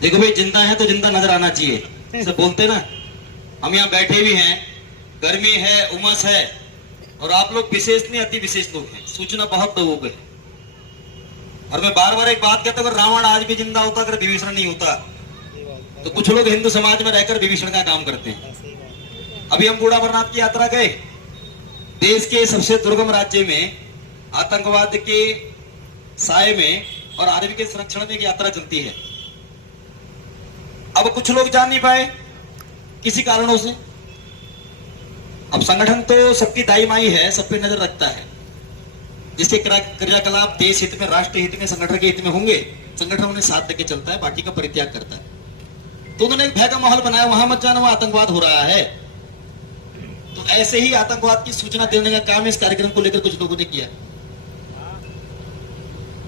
देखो भाई, जिंदा है तो जिंदा नजर आना चाहिए। सब बोलते ना, हम यहाँ बैठे भी हैं, गर्मी है, उमस है, और आप लोग विशेष नहीं, अति विशेष लोग हैं। सूचना बहुत लोगों को है। और मैं बार बार एक बात कहता हूँ, अगर रावण आज भी जिंदा होता, अगर विभीषण नहीं होता, तो कुछ लोग हिंदू समाज में रहकर विभीषण का काम करते हैं। अभी हम बूढ़ा अमरनाथ की यात्रा गए। देश के सबसे दुर्गम राज्य में आतंकवाद के साए में और आर्मी के संरक्षण में एक यात्रा चलती है। अब कुछ लोग जान नहीं पाए किसी कारणों से। अब संगठन तो सबकी दाई माई है, सब पे नजर रखता है। जिसके क्रियाकलाप देश हित में, राष्ट्र हित में, संगठन के हित में होंगे, संगठन उन्हें साथ देके चलता है, पार्टी का परित्याग करता है। तो उन्होंने एक भय का माहौल बनाया, वहां मत जाना, वहां आतंकवाद हो रहा है। तो ऐसे ही आतंकवाद की सूचना देने का काम इस कार्यक्रम को लेकर कुछ लोगों ने किया।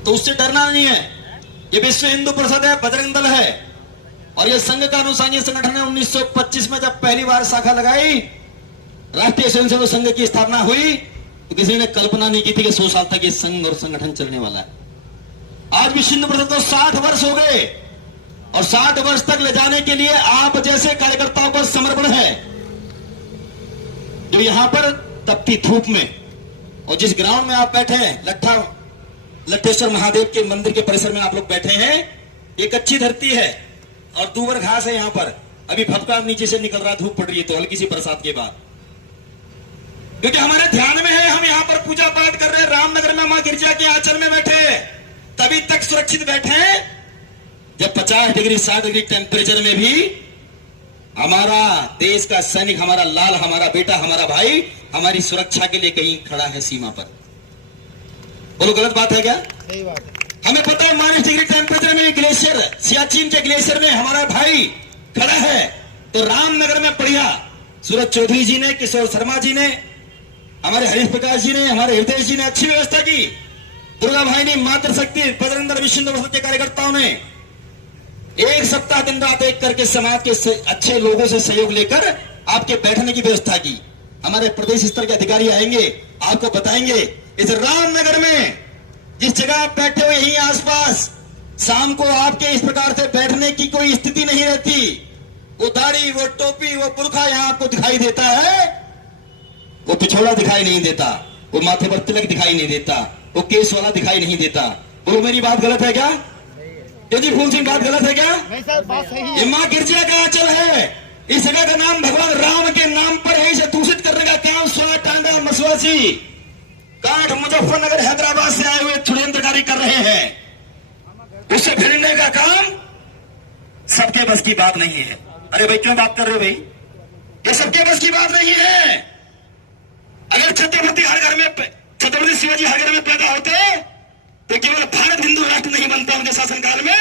तो उससे डरना नहीं है। ये विश्व हिंदू परिषद है, बजरंग दल है, और ये संघ का अनुसांगी संगठन है। 1925 में जब पहली बार शाखा लगाई, राष्ट्रीय स्वयंसेवक संघ की स्थापना हुई, तो किसी ने कल्पना नहीं की थी कि 100 साल तक ये संघ और संगठन चलने वाला है। आज विश्व हिंदू परिषद को 60 वर्ष हो गए, और 60 वर्ष तक ले जाने के लिए आप जैसे कार्यकर्ताओं का समर्पण है, जो यहां पर तपती धूप में और जिस ग्राउंड में आप बैठे हैं, लट्ठेश्वर महादेव के मंदिर के परिसर में आप लोग बैठे हैं, ये कच्ची धरती है और दूबर घास है। यहां पर अभी भपका नीचे से निकल रहा, धूप पड़ रही है, तो हल्की सी बरसात के बाद, क्योंकि हमारे ध्यान में है, हम यहां पर पूजा पाठ कर रहे हैं। रामनगर में मां गिरजा के आंचल में बैठे, तभी तक सुरक्षित बैठे जब 50 डिग्री 60 डिग्री टेम्परेचर में भी हमारा देश का सैनिक, हमारा लाल, हमारा बेटा, हमारा भाई हमारी सुरक्षा के लिए कहीं खड़ा है सीमा पर। बोलो, गलत बात है क्या? सही बात है। हमें पता है -, डिग्री टेम्परेचर में ग्लेशियर, सियाचिन के ग्लेशियर में हमारा भाई खड़ा है। तो रामनगर में बढ़िया सूरज चौधरी जी ने, किशोर शर्मा जी ने, हमारे हरीश प्रकाश जी ने, हमारे हृदय जी ने अच्छी व्यवस्था की। दुर्गा भाई ने, मातृशक्ति, बजरंग दल, विश्व हिंदू परिषद के कार्यकर्ताओं ने एक सप्ताह दिन रात एक करके समाज के अच्छे लोगों से सहयोग लेकर आपके बैठने की व्यवस्था की। हमारे प्रदेश स्तर के अधिकारी आएंगे, आपको बताएंगे इस रामनगर में जिस जगह आप बैठे हो, यहीं आसपास शाम को आपके इस प्रकार से बैठने की कोई स्थिति नहीं रहती। वो दाढ़ी, वो टोपी, वो बुर्खा यहां आपको दिखाई देता है, वो पिछोड़ा दिखाई नहीं देता, वो माथे पर तिलक दिखाई नहीं देता, वो केस वाला दिखाई नहीं देता। बोलो, मेरी बात गलत है क्या? जी फूल सिंह, बात गलत है क्या? नहीं सर, बात सही है। ये मां गिरजा का आंचल है। इस जगह का नाम भगवान राम के नाम पर है। इसे दूषित करने का काम सोना टांडा, मसवासी, काठ, मुजफ्फरनगर, हैदराबाद से आए हुए षड्यंत्रकारी कर रहे हैं। उससे भिड़ने का काम सबके बस की बात नहीं है। अरे भाई, क्यों बात कर रहे हो भाई? ये सबके बस की बात नहीं है। अगर छत्रपति शिवाजी हर घर में पैदा होते, तो केवल भारत हिंदू राष्ट्र नहीं बनता उनके शासनकाल में,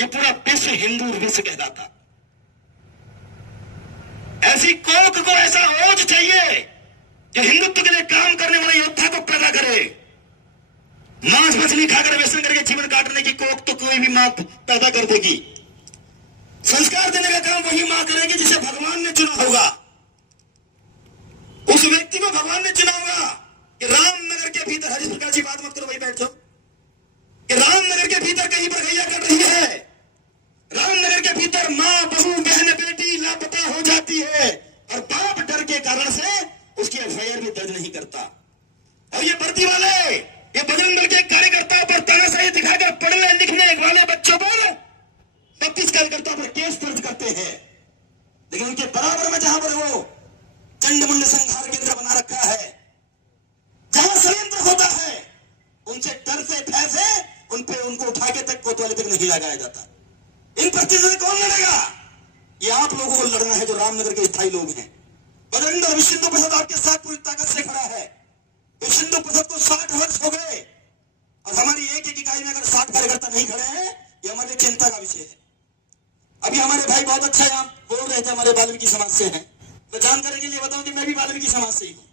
ये पूरा विश्व हिंदू विश्व कहलाता। ऐसी कोख को, ऐसा ओज चाहिए जो हिंदुत्व के लिए काम करने वाले योद्धा को पैदा करे। मांस मछली खाकर व्यसन करके जीवन काटने की कोख तो कोई भी मां पैदा कर देगी। संस्कार देने का काम वही मां करेगी जिसे भगवान ने चुना होगा। उस व्यक्ति को भगवान ने चुना होगा कि रामनगर के भीतर, हरीश प्रकाश जी बात मत करो, वही बैठ जाओ, कि रामनगर के भीतर कहीं पर गैया कर रही है, रामनगर के भीतर मां, बहू, बहन, बेटी लापता हो जाती है, और बाप डर के कारण से उसकी एफआईआर भी दर्ज नहीं करता। और ये वर्दी वाले, ये बजरंग दल के कार्यकर्ताओं पर तानाशाही दिखाकर पढ़ने लिखने वाले बच्चों पर 32 कार्यकर्ताओं पर केस दर्ज करते हैं। लेकिन उनके बराबर में जहां पर वो चंडमुंड संहार केंद्र बना रखा है, जहां षड्यंत्र होता है, उनसे डर से, भय से उनको उठा के तक कोतवाली तक नहीं लगाया जाता। इन परिस्थितियों से कौन लड़ेगा? ये आप लोगों को लड़ना है जो रामनगर के स्थायी लोग हैं। बजरंग दल, विश्व हिंदू परिषद आपके साथ पूरी ताकत से खड़ा है। विश्व हिंदू परिषद को 60 वर्ष हो गए, और हमारी एक एक इकाई में अगर 60 कार्यकर्ता नहीं खड़े हैं, ये हमारे लिए चिंता का विषय है। अभी हमारे भाई बहुत अच्छा यहां बोल रहे थे, हमारे वाल्मीकि समाज से हैं। तो जानकारी के लिए बताऊं कि मैं भी वाल्मीकि समाज से ही हूं।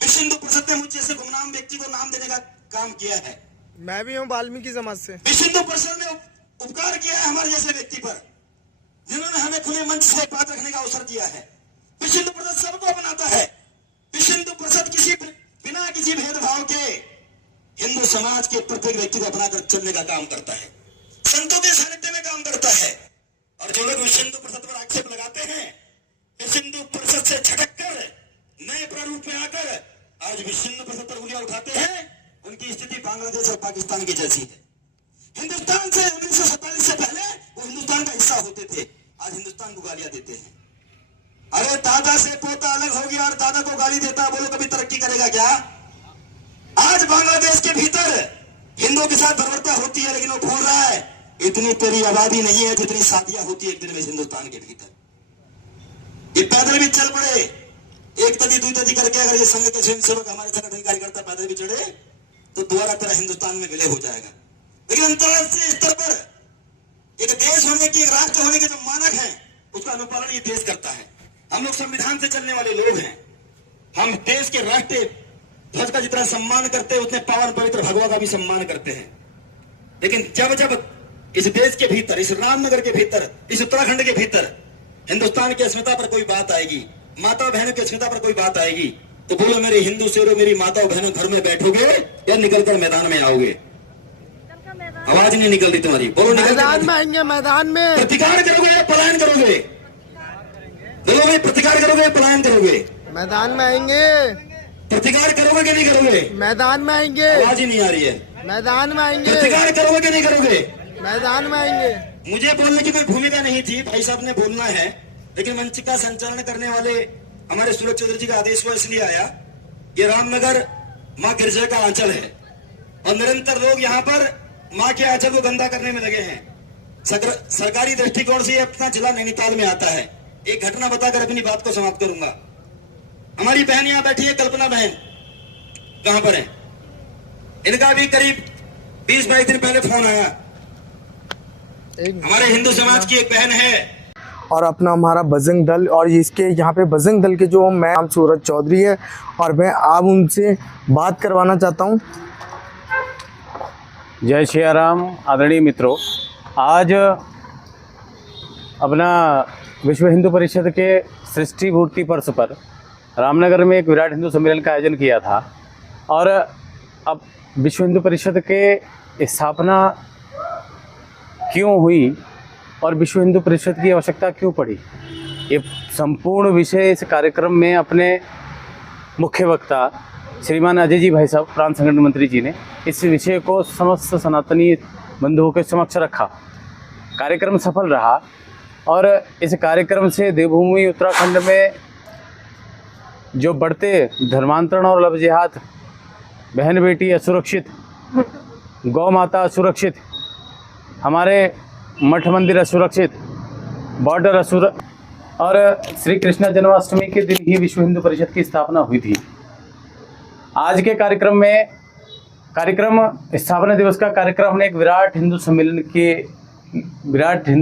विश्व हिंदू परिषद ने मुझ जैसे गुमनाम व्यक्ति को नाम देने का काम किया है। मैं भी हूँ वाल्मीकि समाज से। विश्व हिंदू परिषद ने उपकार किया है हमारे जैसे व्यक्ति पर, जिन्होंने हमें खुले मंच से बात रखने का अवसर दिया है। विश्व हिंदू परिषद सबको अपनाता है। विश्व हिंदू परिषद बिना किसी भेदभाव के हिंदू समाज के प्रत्येक व्यक्ति को अपनाकर चलने का काम करता है, संतों के सानिध्य में काम करता है। और जो लोग विश्व हिंदू परिषद पर आक्षेप लगाते हैं, विश्व हिंदू परिषद से छटक कर नए प्रारूप में आकर आज विश्व हिंदू परिषद पर उंगलियां उठाते हैं, उनकी स्थिति बांग्लादेश और पाकिस्तान की जैसी है। हिंदुस्तान से 1947 से पहले वो हिंदुस्तान का हिस्सा होते थे, आज हिंदुस्तान को गालियां देते हैं। अरे दादा से पोता अलग हो गया और दादा को गाली देता, बोलो कभी तरक्की करेगा क्या? आज बांग्लादेश के भीतर हिंदुओं के साथ बर्बरता होती है, लेकिन वो भूल रहा है इतनी तेरी आबादी नहीं है जितनी शादियां होती है एक दिन में हिंदुस्तान के भीतर। ये पैदल भी चल पड़े, एक तदी दुई तदी करके, अगर ये संघ के स्वयंसेवक हमारे संगठन कार्यकर्ता पैदल भी चढ़े तो दोबारा तरह हिंदुस्तान में विलय हो जाएगा। लेकिन अंतर्राष्ट्रीय स्तर पर एक देश होने की, एक राष्ट्र होने के जो मानक है उसका अनुपालन ये देश करता है। हम लोग संविधान से चलने वाले लोग हैं। हम देश के राष्ट्रीय ध्वज का जितना सम्मान करते हैं उतने पावन पवित्र भगवा का भी सम्मान करते हैं। लेकिन जब जब इस देश के भीतर, इस रामनगर के भीतर, इस उत्तराखंड के भीतर हिंदुस्तान की अस्मिता पर कोई बात आएगी, माता बहनों की अस्मिता पर कोई बात आएगी, तो बोलो मेरे हिंदू शेरों, मेरी माताओं बहनों, घर में बैठोगे या निकलकर मैदान में आओगे? आवाज नहीं निकल रही तुम्हारी, बोलो मैदान में आएंगे, मैदान में प्रतिकार करोगे या पलायन करोगे? बोलो भाई, प्रतिकार करोगे या पलायन करोगे? मैदान में आएंगे, प्रतिकार करोगे कि नहीं करोगे? मैदान में आएंगे, आवाज ही नहीं आ रही है। मैदान में आएंगे, प्रतिकार करोगे कि नहीं करोगे? मैदान में आएंगे। मुझे बोलने की कोई भूमिका नहीं थी, भाई साहब ने बोलना है, लेकिन मंच का संचालन करने वाले हमारे सूरज चौधरी जी का आदेश हुआ इसलिए आया। ये रामनगर माँ गिरजा का आंचल है और निरंतर लोग यहाँ पर माँ के आंचल को गंदा करने में लगे हैं। सरकारी दृष्टिकोण से अपना जिला नैनीताल में आता है। एक घटना बताकर अपनी बात को समाप्त करूंगा। हमारी बहन यहाँ बैठी है, कल्पना बहन, कहां पर है? इनका भी करीब 20-22 दिन पहले फोन आया। हमारे हिंदू समाज की एक बहन है और अपना हमारा बजरंग दल, और इसके यहाँ पे बजरंग दल के जो मैं नाम सूरज चौधरी है, और मैं आप उनसे बात करवाना चाहता हूँ। जय श्री राम। आदरणीय मित्रों, आज अपना विश्व हिंदू परिषद के सृष्टि मूर्ति पर्व पर रामनगर में एक विराट हिंदू सम्मेलन का आयोजन किया था। और अब विश्व हिंदू परिषद के स्थापना क्यों हुई और विश्व हिंदू परिषद की आवश्यकता क्यों पड़ी, ये संपूर्ण विषय इस कार्यक्रम में अपने मुख्य वक्ता श्रीमान अजय जी भाई साहब, प्रांत संगठन मंत्री जी ने इस विषय को समस्त सनातनी बंधुओं के समक्ष रखा। कार्यक्रम सफल रहा और इस कार्यक्रम से देवभूमि उत्तराखंड में जो बढ़ते धर्मांतरण और लव जिहाद, बहन बेटी असुरक्षित, गौ माता असुरक्षित, हमारे मठ मंदिर असुरक्षित, बॉर्डर और श्री कृष्ण जन्माष्टमी के दिन ही विश्व हिंदू परिषद की स्थापना हुई थी। आज के कार्यक्रम में, स्थापना दिवस का कार्यक्रम हमने एक विराट हिंदू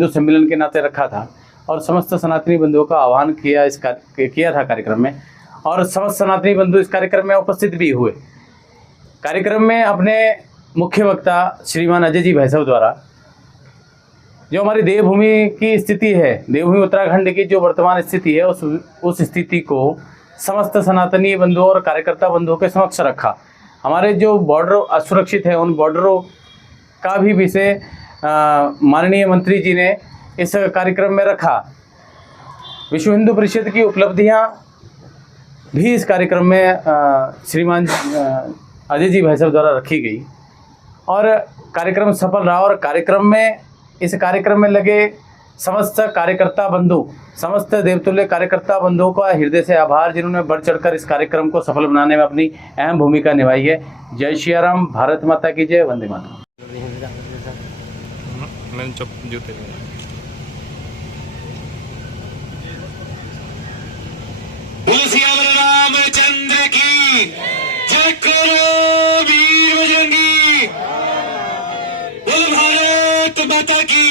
सम्मेलन के नाते रखा था और समस्त सनातनी बंधुओं का आह्वान किया था कार्यक्रम में, और समस्त सनातनी बंधु इस कार्यक्रम में उपस्थित भी हुए। कार्यक्रम में अपने मुख्य वक्ता श्रीमान अजय जी भाई साहब द्वारा जो हमारी देवभूमि की स्थिति है, देवभूमि उत्तराखंड की जो वर्तमान स्थिति है, उस स्थिति को समस्त सनातनी बंधुओं और कार्यकर्ता बंधुओं के समक्ष रखा। हमारे जो बॉर्डर असुरक्षित है, उन बॉर्डरों का भी विषय माननीय मंत्री जी ने इस कार्यक्रम में रखा। विश्व हिंदू परिषद की उपलब्धियां भी इस कार्यक्रम में श्रीमान अजय जी भाई साहब द्वारा रखी गई और कार्यक्रम सफल रहा। और इस कार्यक्रम में लगे समस्त कार्यकर्ता बंधु, समस्त देवतुल्य कार्यकर्ता बंधुओं का हृदय से आभार, जिन्होंने बढ़ चढ़कर इस कार्यक्रम को सफल बनाने में अपनी अहम भूमिका निभाई है। जय श्री राम, भारत माता की जय, वंदे मातरम। रामचंद्र की जय करो, वीर बजरंगी, बोल भारत माता की।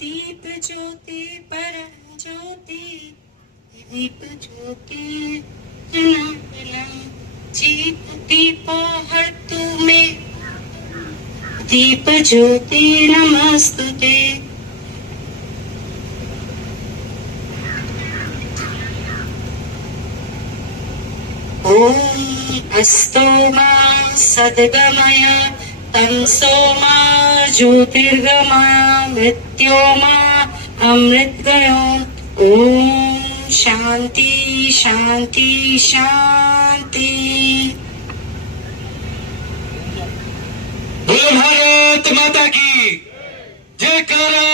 दीप ज्योति परम ज्योति, दीप ज्योति जीत दीपो हर तुम्हें, दीप ज्योति नमस्तुते। ॐ अस्तो मा सद्गमय तमसो मा ज्योतिर्गमय मृत्यो मा अमृतगयो ॐ शांति शांति शांति। बोलो भारत माता की जयकारा।